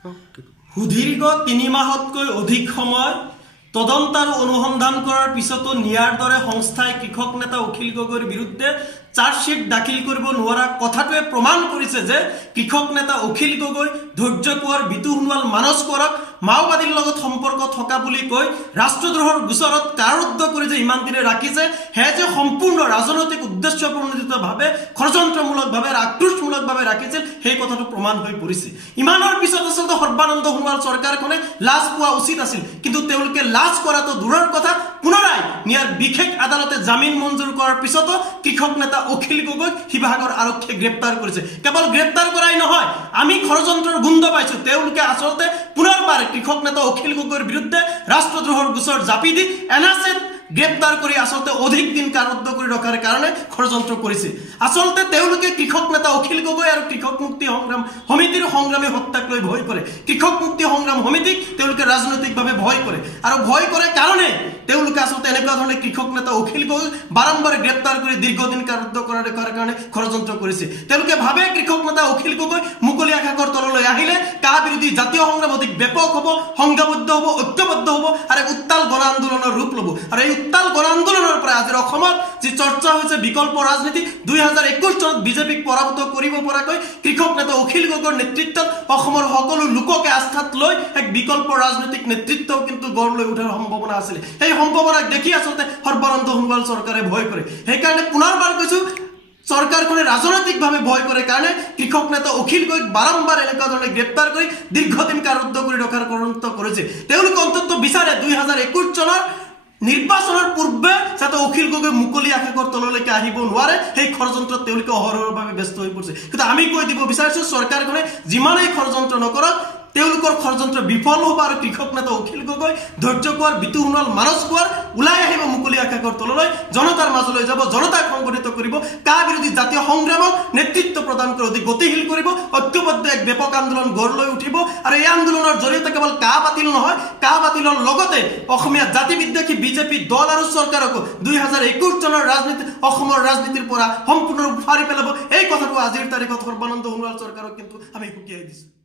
সুদীৰ্ঘ ৩ মাহতকৈ অধিক সময় তদন্ত আৰু অনুসন্ধান কৰাৰ পিছতো নিয়াৰ দৰে সংস্থাই কৃষক নেতা অখিল গগৈৰ বিৰুদ্ধে চাৰ্জশ্বিট দাখিল কৰিব নোৱাৰা কথাটোৱে প্ৰমাণ কৰিছে যে কৃষক নেতা অখিল গগৈ ধৈৰ্য কোঁৱৰ, বিতু সোণোৱাল, মানস কোঁৱৰক মাওবাদীৰ লগত সম্পৰ্ক থকা বুলি কৈ ৰাষ্ট্ৰদ্ৰোহৰ গোচৰত কাৰাৰুদ্ধ কৰি যে ইমান দিনে ৰাখিছে, সেয়া যে সম্পূৰ্ণ ৰাজনৈতিক উদ্দেশ্য প্ৰণোদিতভাৱে ষড়যন্ত্ৰমূলকভাৱে আক্ৰোশমূলকভাৱে ৰাখিছিল সেই কথাটো প্ৰমাণ হৈ পৰিছে। ইমানৰ পিছত আচলতে সৰ্বানন্দ সোণোৱাল চৰকাৰখনে লাজ পোৱা উচিত আছিল, কিন্তু তেওঁলোকে লাজ কৰাটো দূৰৰ কথা, পুনৰাই নিয়াৰ বিশেষ আদালতে জামিন মঞ্জুৰ কৰাৰ পিছতো কৃষক নেতা অখিল গগৈক শিৱসাগৰ আৰক্ষীয়ে গ্ৰেপ্তাৰ কৰিছে। কেৱল গ্ৰেপ্তাৰ কৰাই নহয়, আমি ষড়যন্ত্ৰৰ গোন্ধ পাইছো। তেওঁলোকে আচলতে পুনৰবাৰ কৃষক নেতা অখিল গগৈৰ বিৰুদ্ধে ৰাষ্ট্ৰদ্ৰোহৰ গোচৰ জাপি দি এনআৰচিত গ্ৰেপ্তাৰ কৰি আচলতে অধিক দিন কাৰাৰুদ্ধ কৰি ৰখাৰ কাৰণে ষড়যন্ত্ৰ কৰিছে। আচলতে তেওঁলোকে কৃষক নেতা অখিল গগৈ আৰু কৃষক মুক্তি সংগ্ৰাম সমিতিৰ সংগ্ৰামী হত্যাক লৈ ভয় কৰে। কৃষক মুক্তি সংগ্ৰাম সমিতিক তেওঁলোকে ৰাজনৈতিকভাৱে ভয় কৰে, আৰু ভয় কৰে কাৰণে তেওঁলোকে আচলতে এনেকুৱা ধৰণে কৃষক নেতা অখিল গগৈ বাৰম্বাৰ গ্ৰেপ্তাৰ কৰি দীৰ্ঘদিন কাৰাৰুদ্ধ কৰাৰ কাৰণে ষড়যন্ত্ৰ কৰিছে। তেওঁলোকে ভাবে কৃষক নেতা অখিল গগৈ মুকলি আকাশৰ তললৈ আহিলে কা বিৰোধী জাতীয় সংগ্ৰাম অধিক ব্যাপক হ'ব, সংঘবদ্ধ হ'ব, ঐক্যবদ্ধ হ'ব আৰু উত্তাল গণ আন্দোলনৰ ৰূপ ল'ব। আৰু এই উত্তাল গণ আন্দোলনৰ পৰা আজিৰ অসমত যি চৰ্চা হৈছে বিকল্প ৰাজনীতি, 2021 চনত বিজেপিক পৰাভূত কৰিব পৰাকৈ কৃষক নেতা অখিল গগৈৰ নেতৃত্বত অসমৰ সকলো লোককে আস্থাত লৈ এক বিকল্প ৰাজনৈতিক নেতৃত্বও কিন্তু গঢ় লৈ উঠাৰ সম্ভাৱনা আছিলে। এই সম্ভাৱনাক দেখি আচলতে সৰ্বানন্দ সোণোৱাল চৰকাৰে ভয় কৰে। সেইকাৰণে পুনৰবাৰ কৈছো, চৰকাৰখনে ৰাজনৈতিকভাৱে ভয় কৰে কাৰণে কৃষক নেতা অখিল গগৈক বাৰম্বাৰ এনেকুৱা ধৰণে গ্ৰেপ্তাৰ কৰি দীৰ্ঘদিন কাৰাৰুদ্ধ কৰি ৰখাৰ ষড়যন্ত্ৰ কৰিছে। তেওঁলোকে অন্তত বিচাৰে 2021 চনৰ নিৰ্বাচনৰ পূৰ্বে যাতে অখিল গগৈ মুকলি আকাশৰ তললৈকে আহিব নোৱাৰে, সেই ষড়যন্ত্ৰত তেওঁলোকে অহৰহভাৱে ব্যস্ত হৈ পৰিছে। কিন্তু আমি কৈ দিব বিচাৰিছো, চৰকাৰখনে যিমানেই ষড়যন্ত্ৰ নকৰক তেওঁলোকৰ ষড়যন্ত্ৰ বিফল হ'ব, আৰু কৃষক নেতা অখিল গগৈ, ধৈৰ্য কোঁৱৰ, বিতু সোণোৱাল, মানস কোঁৱৰ ওলাই আহিব মুকলি আকাশৰ তললৈ, জনতাৰ মাজলৈ যাব, জনতাক সংগঠিত কৰিব, কা বিৰোধী জাতীয় সংগ্ৰামক নেতৃত্ব প্ৰদান কৰি অধিক গতিশীল কৰিব, ঐক্যবদ্ধ এক ব্যাপক আন্দোলন গঢ় লৈ উঠিব। আৰু এই আন্দোলনৰ জৰিয়তে কেৱল কা বাতিল নহয়, কা বাতিলৰ লগতে অসমীয়া জাতি বিদ্বেষী বিজেপি দল আৰু চৰকাৰকো 2021 চনৰ ৰাজনীতি অসমৰ ৰাজনীতিৰ পৰা সম্পূৰ্ণৰূপে ফাৰি পেলাব। এই কথাটো আজিৰ তাৰিখত সৰ্বানন্দ সোণোৱাল চৰকাৰক কিন্তু আমি সকীয়াই দিছো।